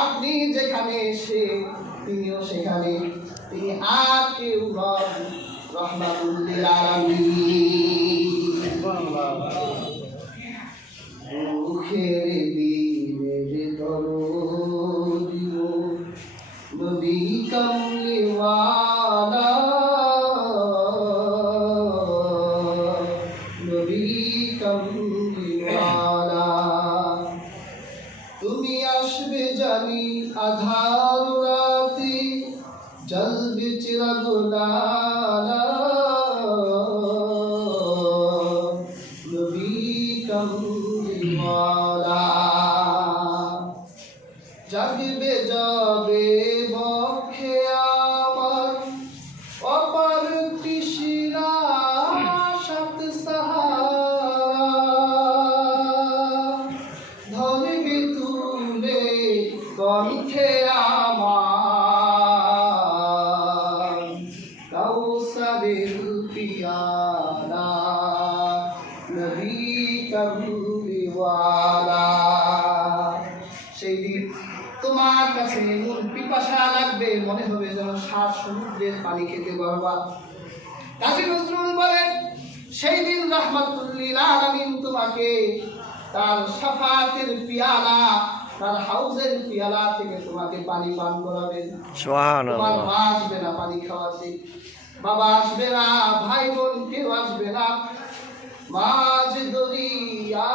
আপনি যেখানে সে তিনিও সেখানে, তিনি আর কেউ নন, রহমাতুল লিল আলামিন। মুখের দিনের দরদি নবী কামলিওয়ালা, নবী কামলিওয়ালা। তুমি আসবে জানি আধার রাতে, জ্বলবে চিরাগ লালা, নবী কামলিওয়ালা। জাগবে যাবে বক্ষে আমার অপার তৃষ্ণা, সাত সাহারা ধরবে তুলে কণ্ঠে আমার, কাউসারের পিয়ালা, নবী কামলিওয়ালা। সেই দিন তোমার কাছে এমন পিপাসা লাগবে, মনে হবে যেন 7 সমুদ্রের পানি খেতে পারবা। কাজী নজরুল বলেন, সেই দিন রাহমাতুল লিল আলামিন তোমাকে তার শাফাতের পিয়ালা, তার হাউজের পিয়ালা থেকে তোমাকে পানি পান করাবেন। সুবহানাল্লাহ। তোমার মা আসবে না পানি খাওয়াতে, বাবা আসবে না, ভাই বোন কেউ আসবে না। মাঝ দরিয়া